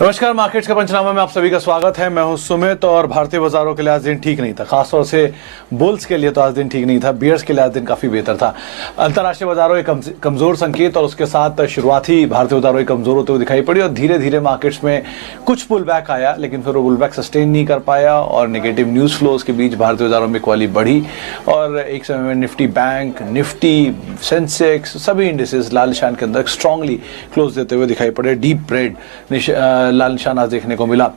नमस्कार, मार्केट्स का पंचनामा में आप सभी का स्वागत है। मैं हूं सुमित और भारतीय बाजारों के लिए आज दिन ठीक नहीं था। खासतौर से बुल्स के लिए तो आज दिन ठीक नहीं था, बियर्स के लिए आज दिन काफी बेहतर था। अंतर्राष्ट्रीय बाजारों के कमजोर संकेत और उसके साथ शुरुआती भारतीय बाजारों कमजोर होते हुए दिखाई पड़ी और धीरे धीरे मार्केट्स में कुछ पुल बैक आया, लेकिन फिर वो पुल बैक सस्टेन नहीं कर पाया और नेगेटिव न्यूज फ्लोज के बीच भारतीय बाजारों में इक्वाली बढ़ी और एक समय में निफ्टी बैंक, निफ्टी, सेंसेक्स सभी इंडिसेस लाल निशान के अंदर स्ट्रांगली क्लोज देते हुए दिखाई पड़े। डीप रेड लाल निशान आज देखने को मिला।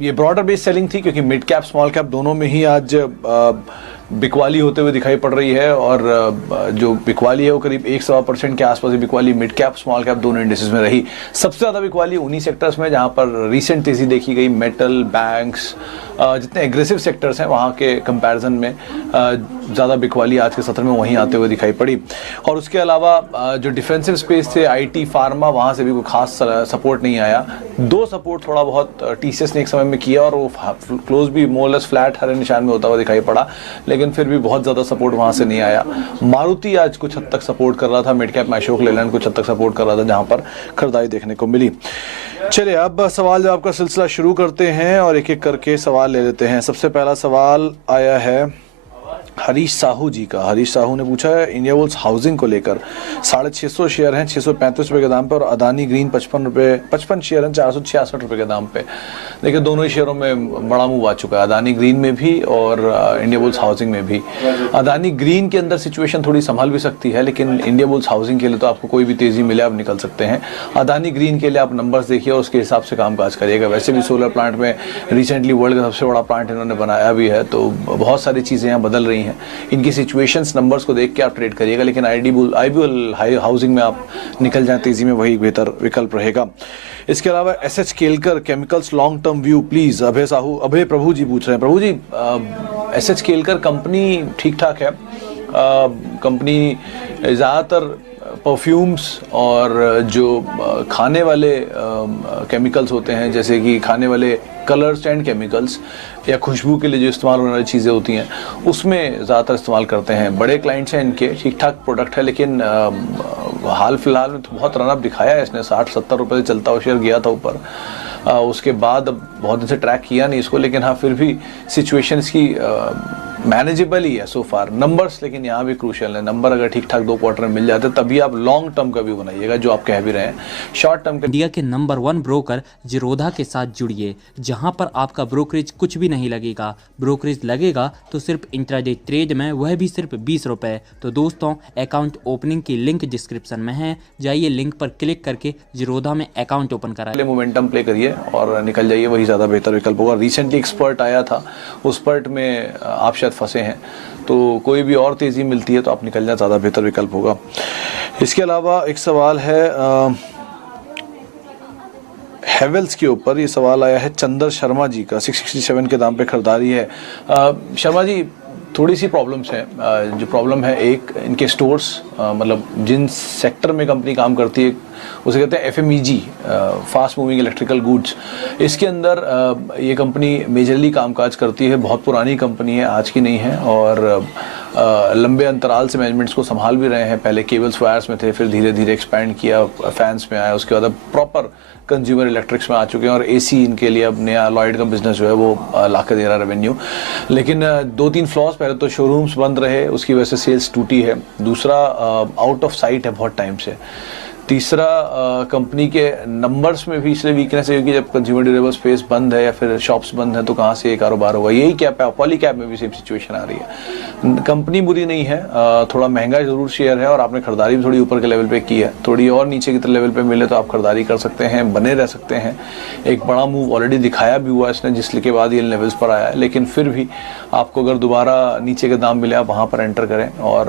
ये ब्रॉडर बेस्ड सेलिंग थी क्योंकि मिड कैप स्मॉल कैप दोनों में ही आज बिकवाली होते हुए दिखाई पड़ रही है और जो बिकवाली है वो करीब 1% के आसपास बिकवाली मिड कैप स्मॉल कैप दोनों इंडिसेस में रही। सबसे ज़्यादा बिकवाली उन्हीं सेक्टर्स में जहां पर रिसेंट तेजी देखी गई। मेटल, बैंक्स, जितने एग्रेसिव सेक्टर्स हैं वहां के कंपैरिजन में ज़्यादा बिकवाली आज के सत्र में वहीं आते हुए दिखाई पड़ी। और उसके अलावा जो डिफेंसिव स्पेस थे, आईटी, फार्मा, वहां से भी कोई खास सपोर्ट नहीं आया। दो सपोर्ट थोड़ा बहुत टीसीएस ने एक समय में किया और वो क्लोज भी मोरलेस फ्लैट हरे निशान में होता हुआ दिखाई पड़ा, लेकिन फिर भी बहुत ज्यादा सपोर्ट वहां से नहीं आया। मारुति आज कुछ हद तक सपोर्ट कर रहा था, मिड कैप में अशोक लेलैंड कुछ हद तक सपोर्ट कर रहा था जहां पर खरीदारी देखने को मिली। चलिए अब सवाल जवाब का सिलसिला शुरू करते हैं और एक एक करके सवाल ले लेते हैं। सबसे पहला सवाल आया है हरीश साहू जी का। हरीश साहू ने पूछा है इंडिया बुल्स हाउसिंग को लेकर 650 शेयर हैं 635 रुपए के दाम पे और अदानी ग्रीन 55 शेयर हैं 466 रुपए के दाम पे। देखिए दोनों ही शेयरों में बड़ा मूव आ चुका है, अदानी ग्रीन में भी और इंडिया बुल्स हाउसिंग में भी। अदानी ग्रीन के अंदर सिचुएशन थोड़ी संभल भी सकती है, लेकिन इंडिया बुल्स हाउसिंग के लिए तो आपको कोई भी तेजी मिले आप निकल सकते हैं। अदानी ग्रीन के लिए आप नंबर्स देखिए और उसके हिसाब से कामकाज करिएगा। वैसे भी सोलर प्लांट में रिसेंटली वर्ल्ड का सबसे बड़ा प्लांट इन्होंने बनाया भी है, तो बहुत सारी चीजें यहाँ बदल रही हैं। इनकी सिचुएशंस नंबर्स को देख के आप ट्रेड करिएगा, लेकिन आईबीएल हाउसिंग में आप निकल जाए तेजी में, वही बेहतर विकल्प रहेगा। इसके अलावा SH Kelkar chemicals long term view please. Abhay Prabhu ji पूछ रहे हैं। प्रभु जी, एसएच केलकर कंपनी ठीक ठाक है। कंपनी ज़्यादातर परफ्यूम्स और जो खाने वाले केमिकल्स होते हैं, जैसे कि खाने वाले कलर्स एंड केमिकल्स या खुशबू के लिए जो इस्तेमाल होने वाली चीज़ें होती हैं, उसमें ज़्यादातर इस्तेमाल करते हैं। बड़े क्लाइंट्स हैं इनके, ठीक ठाक प्रोडक्ट है, लेकिन हाल फिलहाल में तो बहुत रनअप दिखाया है इसने। 60-70 रुपये से चलता हुआ शेयर गया था ऊपर, उसके बाद अब बहुत दिन से ट्रैक किया नहीं इसको, लेकिन हाँ फिर भी सिचुएशन इसकी मैनेजेबल ही है सो फार। नंबर्स लेकिन यहाँ भी क्रूशियल है। नंबर अगर ठीक ठाक 2 क्वार्टर में मिल जाते तभी आप लॉन्ग टर्म का व्यू बनाइएगा, जो आप कह भी रहे हैं। शॉर्ट टर्म इंडिया के नंबर 1 ब्रोकर जिरोधा के साथ जुड़िए, जहां पर आपका ब्रोकरेज कुछ भी नहीं लगेगा। ब्रोकरेज लगेगा तो सिर्फ इंट्राडे ट्रेड में, वह भी सिर्फ 20 रुपए। तो दोस्तों, अकाउंट ओपनिंग की लिंक डिस्क्रिप्शन में है, जाइए लिंक पर क्लिक करके जिरोधा में अकाउंट ओपन कराइए। मोमेंटम प्ले करिए और निकल जाइए, वही ज़्यादा बेहतर विकल्प होगा। रिसेंटली एक स्पर्ट आया था, उस स्पर्ट में आप शायद फंसे हैं, तो कोई भी और तेज़ी मिलती है तो आप निकल जाए, ज़्यादा बेहतर विकल्प होगा। इसके अलावा एक सवाल है हेवेल्स के ऊपर। ये सवाल आया है चंदर शर्मा जी का। 667 के दाम पे खरीदारी है। शर्मा जी, थोड़ी सी प्रॉब्लम्स हैं। जो प्रॉब्लम है, एक इनके स्टोर्स, मतलब जिन सेक्टर में कंपनी काम करती है उसे कहते हैं FMEG, fast moving electrical goods. इसके अंदर ये कंपनी मेजरली कामकाज करती है। बहुत पुरानी कंपनी है, आज की नहीं है, और लंबे अंतराल से मैनेजमेंट्स को संभाल भी रहे हैं। पहले केबल्स वायर्स में थे, फिर धीरे धीरे एक्सपैंड किया, फैंस में आया, उसके बाद अब प्रॉपर कंज्यूमर इलेक्ट्रिक्स में आ चुके हैं और एसी इनके लिए अब नया लॉयड का बिजनेस जो है वो ला के दे रहा रेवेन्यू। लेकिन 2-3 फ्लॉस, पहले तो शोरूम्स बंद रहे, उसकी वजह से सेल्स टूटी है। दूसरा, आउट ऑफ साइट है बहुत टाइम से। तीसरा, कंपनी के नंबर्स में भी इसलिए वीकनेस है क्योंकि जब कंज्यूमर ड्यूरेबल स्पेस बंद है या फिर शॉप्स बंद है तो कहाँ से ये कारोबार होगा। यही कैप है, पॉली कैप में भी सेम सिचुएशन आ रही है। कंपनी बुरी नहीं है, थोड़ा महंगा जरूर शेयर है और आपने खरीदारी भी थोड़ी ऊपर के लेवल पे की है। थोड़ी और नीचे की लेवल पे मिले तो आप खरीदारी कर सकते हैं, बने रह सकते हैं। एक बड़ा मूव ऑलरेडी दिखाया भी हुआ इसने, जिसके बाद ये लेवल्स पर आया है, लेकिन फिर भी आपको अगर दोबारा नीचे के दाम मिले आप वहाँ पर एंटर करें और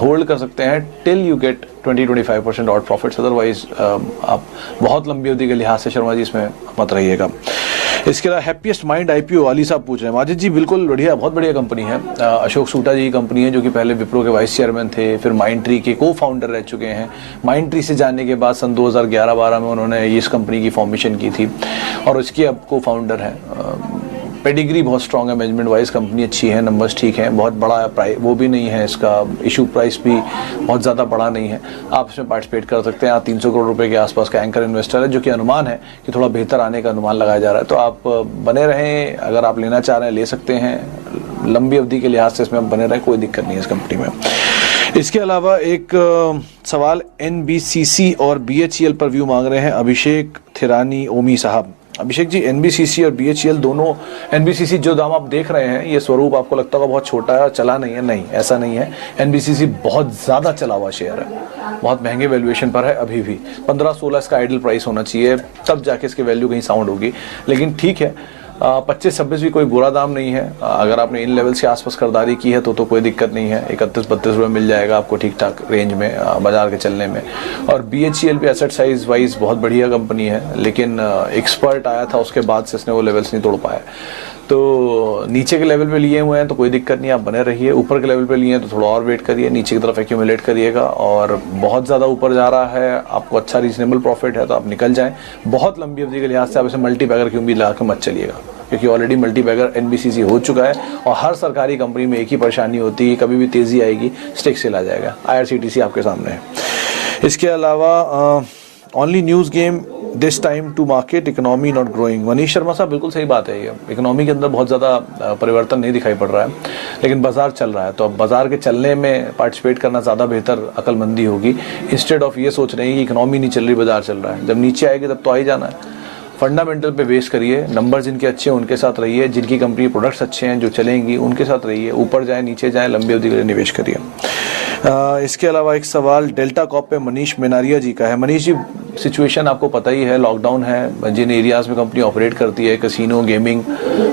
होल्ड कर सकते हैं till you get 20-25% out profits. Otherwise आप बहुत लंबी अवधि के लिहाज से शर्मा जी इसमें मत रहिएगा। इसके अलावा हैप्पीएस्ट माइंड आईपीओ अली साहब पूछ रहे हैं। माजिद जी, बिल्कुल बढ़िया, बहुत बढ़िया कंपनी है। अशोक सूटा जी की कंपनी है, जो कि पहले विप्रो के वाइस चेयरमैन थे, फिर माइंड ट्री के को फाउंडर रह चुके हैं। माइंड ट्री से जाने के बाद सन 2011-12 में उन्होंने इस कंपनी की फॉर्मेशन की थी और इसके अब को फाउंडर हैं। पेडिग्री बहुत स्ट्रांग है, मैनेजमेंट वाइज कंपनी अच्छी है, नंबर्स ठीक हैं, बहुत बड़ा प्राइस वो भी नहीं है, इसका इशू प्राइस भी बहुत ज़्यादा बड़ा नहीं है, आप इसमें पार्टिसिपेट कर सकते हैं। आप 300 करोड़ रुपए के आसपास का एंकर इन्वेस्टर है, जो कि अनुमान है कि थोड़ा बेहतर आने का अनुमान लगाया जा रहा है। तो आप बने रहें, अगर आप लेना चाह रहे हैं ले सकते हैं, लंबी अवधि के लिहाज से इसमें आप बने रहें, कोई दिक्कत नहीं है इस कंपनी में। इसके अलावा एक सवाल NBCC और BHEL पर व्यू मांग रहे हैं अभिषेक थिरानी ओमी साहब। अभिषेक जी, NBCC और BHEL दोनों, NBCC जो दाम आप देख रहे हैं, ये स्वरूप आपको लगता होगा बहुत छोटा है और चला नहीं है, नहीं ऐसा नहीं है। NBCC बहुत ज़्यादा चला हुआ शेयर है, बहुत महंगे वैल्यूएशन पर है अभी भी। 15-16 इसका आइडल प्राइस होना चाहिए, तब जाके इसकी वैल्यू कहीं साउंड होगी, लेकिन ठीक है 25-26 भी कोई बुरा दाम नहीं है। अगर आपने इन लेवल्स के आसपास खरीदारी की है तो कोई दिक्कत नहीं है, 31-32 रुपये मिल जाएगा आपको ठीक ठाक रेंज में बाजार के चलने में। और BHEL भी एसेट साइज वाइज बहुत बढ़िया कंपनी है, लेकिन एक्सपर्ट आया था उसके बाद से इसने वो लेवल्स नहीं तोड़ पाया। तो नीचे के लेवल पे लिए हुए हैं तो कोई दिक्कत नहीं, आप बने रहिए। ऊपर के लेवल पे लिए हैं तो थोड़ा और वेट करिए, नीचे की तरफ एक्यूमुलेट करिएगा। और बहुत ज़्यादा ऊपर जा रहा है, आपको अच्छा रीजनेबल प्रॉफिट है तो आप निकल जाएं। बहुत लंबी अवधि के लिहाज से आप इसे मल्टी बैगर की उम्मीद लगा के मत चलिएगा, क्योंकि ऑलरेडी मल्टी बैगर NBCC हो चुका है। और हर सरकारी कंपनी में एक ही परेशानी होती है, कभी भी तेज़ी आएगी स्टेक सेल आ जाएगा। IRCTC आपके सामने है। इसके अलावा only news game this time to market, economy not growing. Manish Sharma साहब, बिल्कुल सही बात है। ये इकोनॉमी के अंदर बहुत ज़्यादा परिवर्तन नहीं दिखाई पड़ रहा है, लेकिन बाजार चल रहा है। तो अब बाजार के चलने में पार्टिसिपेट करना ज़्यादा बेहतर अकलमंदी होगी, इंस्टेड ऑफ ये सोच रहे हैं कि इकोनॉमी नहीं चल रही, बाजार चल रहा है। जब नीचे आएगी तब तो आ ही जाना है। फंडामेंटल पे बेस करिए, नंबर जिनके अच्छे हैं उनके साथ रहिए, जिनकी कंपनी प्रोडक्ट्स अच्छे हैं जो चलेंगी उनके साथ रहिए। ऊपर जाए नीचे जाए, लंबी अवधि के लिए निवेश करिए। इसके अलावा एक सवाल डेल्टा कॉप पे मनीष मेनारिया जी का है। मनीष जी, सिचुएशन आपको पता ही है, लॉकडाउन है, जिन एरियाज़ में कंपनी ऑपरेट करती है, casino, gaming,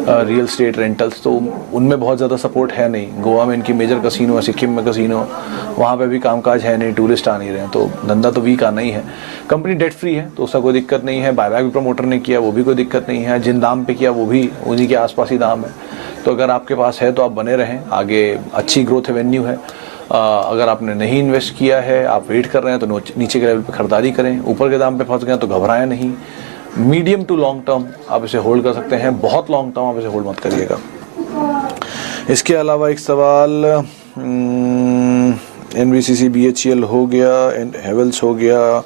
real estate, rentals, तो उनमें बहुत ज़्यादा सपोर्ट है नहीं। गोवा में इनकी मेजर कसिनो है, सिक्किम में कसिनो, वहाँ पे भी कामकाज है नहीं, टूरिस्ट आ नहीं रहे हैं, तो धंधा तो वीक आना ही है। कंपनी डेट फ्री है तो उसका कोई दिक्कत नहीं है। बायबैक भी प्रमोटर ने किया, वो भी कोई दिक्कत नहीं है। जिन दाम पे किया वो भी उन्हीं के आसपास ही दाम है। तो अगर आपके पास है तो आप बने रहें, आगे अच्छी ग्रोथ एवेन्यू है। अगर आपने नहीं इन्वेस्ट किया है, आप वेट कर रहे हैं, तो नीचे के लेवल पे खरीदारी करें। ऊपर के दाम पे फंस गए तो घबराएं नहीं। मीडियम टू लॉन्ग टर्म आप इसे होल्ड कर सकते हैं, बहुत लॉन्ग टर्म आप इसे होल्ड मत करिएगा। इसके अलावा एक सवाल, NBCC BHEL हो गया, हेवल्स हो गया,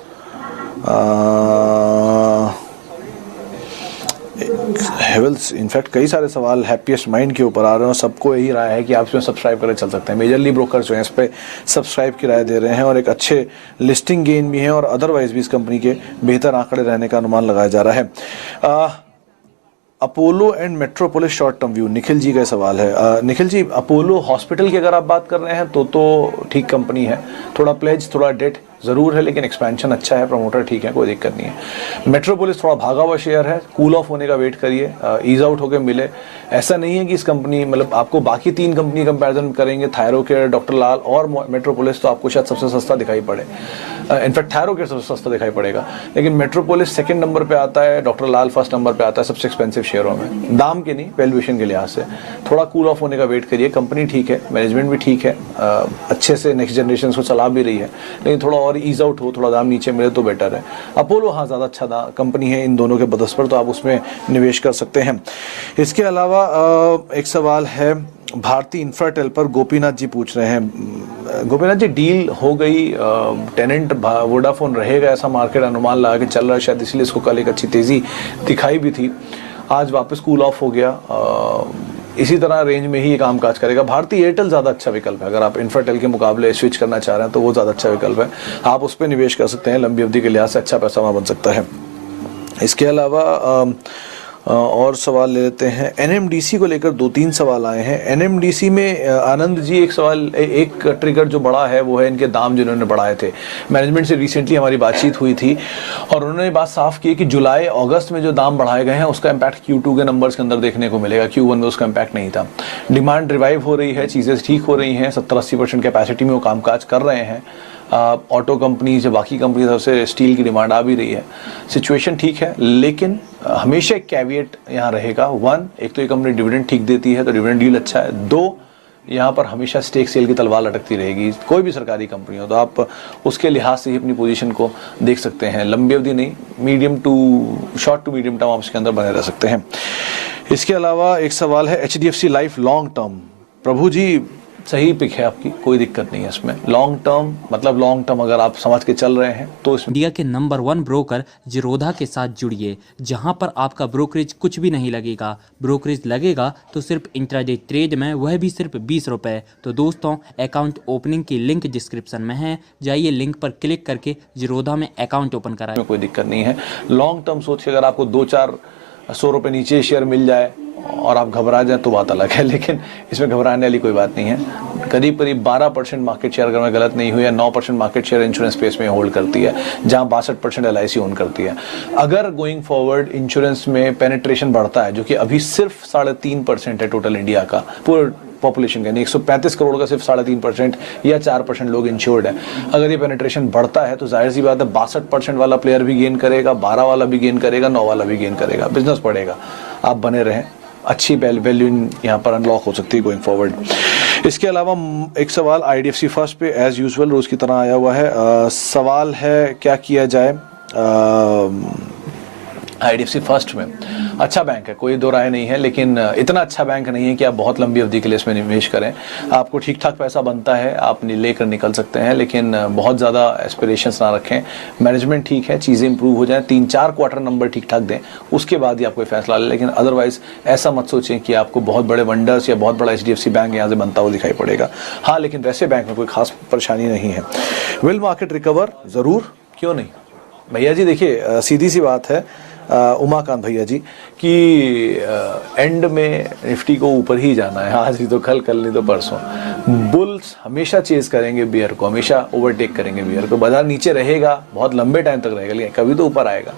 हेवल्स, इनफैक्ट कई सारे सवाल हैप्पीएस्ट माइंड के ऊपर आ रहे हैं और सबको यही राय है कि आप इसमें सब्सक्राइब करके चल सकते हैं। मेजरली ब्रोकर जो हैं इस पर सब्सक्राइब की राय दे रहे हैं और एक अच्छे लिस्टिंग गेन भी है और अदरवाइज भी इस कंपनी के बेहतर आंकड़े रहने का अनुमान लगाया जा रहा है। Apollo and Metropolis short term view, Nikhil ji का सवाल है। निखिल जी, अपोलो हॉस्पिटल की अगर आप बात कर रहे हैं तो ठीक कंपनी है। थोड़ा प्लेज, थोड़ा डेट ज़रूर है, लेकिन एक्सपेंशन अच्छा है, प्रमोटर ठीक है, कोई दिक्कत नहीं है। मेट्रोपोलिस थोड़ा भागा हुआ शेयर है, कूल ऑफ होने का वेट करिए, ईज आउट होकर मिले। ऐसा नहीं है कि इस कंपनी, मतलब आपको बाकी 3 कंपनी कंपैरिजन करेंगे, थायरोकेयर, डॉक्टर लाल और मेट्रोपोलिस, तो आपको शायद सबसे सस्ता दिखाई पड़े। इनफैक्ट थायरोकेयर सबसे सस्ता दिखाई पड़ेगा, लेकिन मेट्रोपोलिस सेकंड नंबर पे आता है, डॉक्टर लाल फर्स्ट नंबर पे आता है सबसे एक्सपेंसिव शेयरों में। दाम के नहीं, वैल्यूएशन के लिहाज से थोड़ा कूल ऑफ होने का वेट करिए। कंपनी ठीक है, मैनेजमेंट भी ठीक है, अच्छे से नेक्स्ट जनरेशन को चला भी रही है, लेकिन थोड़ा और ईज आउट हो, थोड़ा दाम नीचे मिले तो बेटर है। अपोलो हाँ ज़्यादा अच्छा कंपनी है इन दोनों के बदस पर, तो आप उसमें निवेश कर सकते हैं। इसके अलावा एक सवाल है भारतीय इंफ्राटेल पर, गोपीनाथ जी पूछ रहे हैं। गोपीनाथ जी, डील हो गई, टेनेंट वोडाफोन रहेगा ऐसा मार्केट अनुमान लगा के चल रहा है, शायद इसलिए इसको कल एक अच्छी तेज़ी दिखाई भी थी, आज वापस कूल ऑफ हो गया। इसी तरह रेंज में ही ये काम काज करेगा। भारतीय एयरटेल ज़्यादा अच्छा विकल्प है, अगर आप इंफ्राटेल के मुकाबले स्विच करना चाह रहे हैं तो वो ज़्यादा अच्छा विकल्प है, आप उस पर निवेश कर सकते हैं। लंबी अवधि के लिहाज से अच्छा पैसा वहाँ बन सकता है। इसके अलावा और सवाल ले लेते हैं। NMDC को लेकर 2-3 सवाल आए हैं। NMDC में आनंद जी, एक सवाल, एक ट्रिगर जो बड़ा है वो है इनके दाम जिन्होंने बढ़ाए थे। मैनेजमेंट से रिसेंटली हमारी बातचीत हुई थी और उन्होंने बात साफ की कि जुलाई अगस्त में जो दाम बढ़ाए गए हैं उसका इम्पैक्ट Q2 के नंबर्स के अंदर देखने को मिलेगा, Q1 में उसका इम्पैक्ट नहीं था। डिमांड रिवाइव हो रही है, चीज़ें ठीक हो रही हैं, 70-80% कैपेसिटी में वो कामकाज कर रहे हैं। ऑटो कंपनीज या बाकी कंपनी तरफ से स्टील की डिमांड आ भी रही है, सिचुएशन ठीक है, लेकिन हमेशा एक कैविएट यहाँ रहेगा। 1, एक तो ये कंपनी डिविडेंड ठीक देती है तो डिविडेंड डील अच्छा है। 2, यहाँ पर हमेशा स्टेक सेल की तलवार लटकती रहेगी, कोई भी सरकारी कंपनी हो, तो आप उसके लिहाज से ही अपनी पोजीशन को देख सकते हैं। लंबी अवधि नहीं, medium to short to medium term आप इसके अंदर बने रह सकते हैं। इसके अलावा एक सवाल है HDFC लाइफ लॉन्ग टर्म। प्रभु जी सही पिक है आपकी, कोई दिक्कत नहीं है इसमें। लॉन्ग टर्म मतलब लॉन्ग टर्म अगर आप समझ के चल रहे हैं तो इसमें इंडिया के नंबर 1 ब्रोकर जिरोधा के साथ जुड़िए, जहां पर आपका ब्रोकरेज कुछ भी नहीं लगेगा। ब्रोकरेज लगेगा तो सिर्फ इंट्राडे ट्रेड में, वह भी सिर्फ 20 रुपए। तो दोस्तों, अकाउंट ओपनिंग की लिंक डिस्क्रिप्शन में है, जाइए लिंक पर क्लिक करके जिरोधा में अकाउंट ओपन कराएं। कोई दिक्कत नहीं है। लॉन्ग टर्म सोच के अगर आपको 2-4 रुपए नीचे शेयर मिल जाए और आप घबरा जाए तो बात अलग है, लेकिन इसमें घबराने वाली कोई बात नहीं है। करीब 12% मार्केट शेयर, अगर मैं गलत नहीं हुई, 9% मार्केट शेयर इंश्योरेंस स्पेस में होल्ड करती है, जहां 62% LIC ओन करती है। अगर गोइंग फॉरवर्ड इंश्योरेंस में पेनिट्रेशन बढ़ता है, जो कि अभी सिर्फ 3.5% है टोटल इंडिया का, पूरे पॉपुलेशन का, 135 करोड़ का सिर्फ 3.5% या 4% लोग इंश्योर्ड है। अगर ये पेनिट्रेशन बढ़ता है तो जाहिर सी बात है 62% वाला प्लेयर भी गेन करेगा, 12 वाला भी गेन करेगा, 9 वाला भी गेन करेगा, बिजनेस बढ़ेगा। आप बने रहें, अच्छी वैल्यू यहाँ पर अनलॉक हो सकती है गोइंग फॉरवर्ड। इसके अलावा एक सवाल IDFC फर्स्ट पे एज यूजुअल रोज की तरह आया हुआ है। सवाल है क्या किया जाए IDFC फर्स्ट में। अच्छा बैंक है, कोई दो राय नहीं है, लेकिन इतना अच्छा बैंक नहीं है कि आप बहुत लंबी अवधि के लिए इसमें निवेश करें। आपको ठीक ठाक पैसा बनता है, आप लेकर निकल सकते हैं, लेकिन बहुत ज़्यादा एस्पिरेशंस ना रखें। मैनेजमेंट ठीक है, चीज़ें इंप्रूव हो जाएं, 3-4 क्वार्टर नंबर ठीक ठाक दें, उसके बाद ही आप कोई फैसला लें। लेकिन अदरवाइज ऐसा मत सोचें कि आपको बहुत बड़े वंडर्स या बहुत बड़ा HDFC बैंक यहाँ से बनता हुआ दिखाई पड़ेगा। हाँ, लेकिन वैसे बैंक में कोई खास परेशानी नहीं है। Will market recover? ज़रूर, क्यों नहीं भैया जी। देखिए सीधी सी बात है उमाकांत भैया जी कि एंड में निफ्टी को ऊपर ही जाना है, आज नहीं तो कल, कल नहीं तो परसों। बुल्स हमेशा चेज करेंगे बियर को, हमेशा ओवरटेक करेंगे बियर को। बाजार नीचे रहेगा, बहुत लंबे टाइम तक रहेगा, लेकिन कभी तो ऊपर आएगा।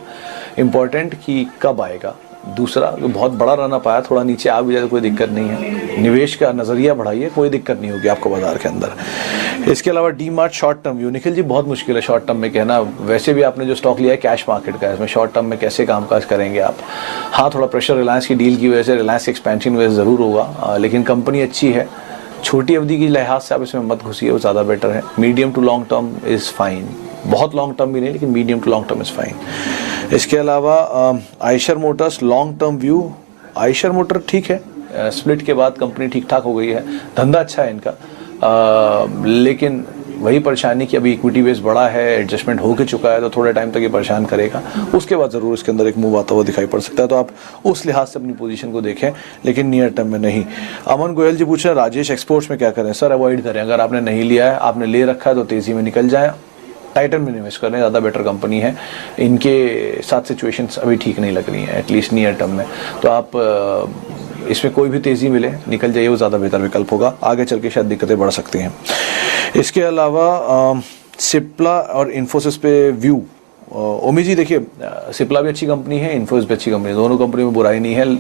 इंपॉर्टेंट कि कब आएगा। दूसरा, बहुत बड़ा रन अप आया, थोड़ा नीचे आ भी जाए तो कोई दिक्कत नहीं है। निवेश का नजरिया बढ़ाइए, कोई दिक्कत नहीं होगी आपको बाजार के अंदर। इसके अलावा DMart short term view. Nikhil ji बहुत मुश्किल है शॉर्ट टर्म में कहना। वैसे भी आपने जो स्टॉक लिया है कैश मार्केट का है, इसमें शॉर्ट टर्म में कैसे कामकाज करेंगे आप। हाँ, थोड़ा प्रेशर रिलायंस की डील की वजह से, रिलायंस एक्सपेंशन की वजह से जरूर होगा, लेकिन कंपनी अच्छी है। छोटी अवधि की लिहाज से आप इसमें मत घुसिए, वो ज़्यादा बेटर है। Medium to long term is fine, बहुत लॉन्ग टर्म भी नहीं, लेकिन medium to long term is fine. इसके अलावा Eicher motors long term view. Eicher motor ठीक है, स्प्लिट के बाद कंपनी ठीक ठाक हो गई है, धंधा अच्छा है इनका, लेकिन वही परेशानी कि अभी इक्विटी बेस बड़ा है, एडजस्टमेंट हो के चुका है, तो थोड़े टाइम तक ये परेशान करेगा। उसके बाद ज़रूर इसके अंदर एक मूव आता हुआ दिखाई पड़ सकता है, तो आप उस लिहाज से अपनी पोजीशन को देखें, लेकिन नियर टर्म में नहीं। अमन गोयल जी पूछ रहे हैं राजेश एक्सपोर्ट्स में क्या करें? सर अवॉइड करें। अगर आपने नहीं लिया है, आपने ले रखा है, तो तेज़ी में निकल जाए, टाइटन में निवेश करें, ज़्यादा बेटर कंपनी है। इनके साथ सिचुएशंस अभी ठीक नहीं लग रही हैं, एटलीस्ट नियर टर्म में। तो आप इसमें कोई भी तेज़ी मिले निकल जाइए, वो ज़्यादा बेहतर विकल्प होगा। आगे चल के शायद दिक्कतें बढ़ सकती हैं। इसके अलावा सिप्ला और इन्फोसिस पे व्यू। ओमी जी देखिए, सिप्ला भी अच्छी कंपनी है, इन्फोसिस भी अच्छी कंपनी है, दोनों कंपनी में बुराई नहीं है।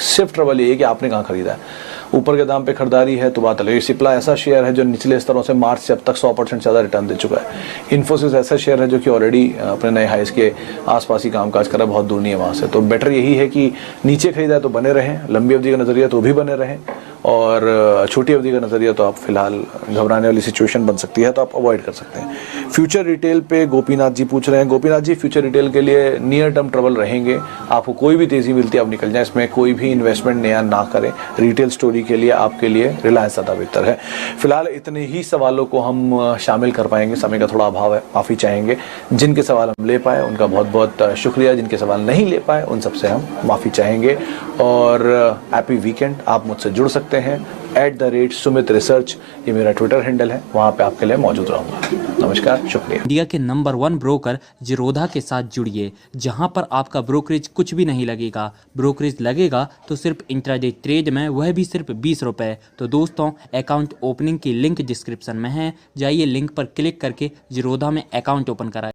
सिर्फ ट्रबल ये है कि आपने कहाँ खरीदा है। ऊपर के दाम पे खरीदारी है तो बात अलग। सिप्ला ऐसा शेयर है जो निचले स्तरों से मार्च से अब तक 100% ज़्यादा रिटर्न दे चुका है। इन्फोसिस ऐसा शेयर है जो कि ऑलरेडी अपने नए हाइस के आसपास ही कामकाज कर रहा है, बहुत दूर नहीं है वहाँ से। तो बेटर यही है कि नीचे खरीदा है तो बने रहें, लंबी अवधि का नज़रिया तो भी बने रहें, और छोटी अवधि का नज़रिया तो आप फिलहाल घबराने वाली सिचुएशन बन सकती है, तो आप अवॉइड कर सकते हैं। फ्यूचर रिटेल पे गोपीनाथ जी पूछ रहे हैं। गोपीनाथ जी, फ्यूचर रिटेल के लिए नियर टर्म ट्रबल रहेंगे। आपको कोई भी तेज़ी मिलती है आप निकल जाए, इसमें कोई भी इन्वेस्टमेंट नया ना करें। रिटेल स्टोरी के लिए आपके लिए रिलायंस ज़्यादा बेहतर है। फिलहाल इतने ही सवालों को हम शामिल कर पाएंगे, समय का थोड़ा अभाव है, माफ़ी चाहेंगे। जिनके सवाल हम ले पाए उनका बहुत बहुत शुक्रिया, जिनके सवाल नहीं ले पाए उन सबसे हम माफ़ी चाहेंगे। और हैप्पी वीकेंड। आप मुझसे जुड़ सकते हैं @Sumit Research, ये मेरा ट्विटर हैंडल है, वहाँ पे आपके लिए मौजूद रहूँगा। नमस्कार, शुक्रिया। इंडिया के नंबर 1 ब्रोकर जिरोधा के साथ जुड़िए, जहां पर आपका ब्रोकरेज कुछ भी नहीं लगेगा। ब्रोकरेज लगेगा तो सिर्फ इंट्राडे ट्रेड में, वह भी सिर्फ 20 रुपए। तो दोस्तों, अकाउंट ओपनिंग की लिंक डिस्क्रिप्शन में है, जाइए लिंक पर क्लिक करके जिरोधा में अकाउंट ओपन कराएं।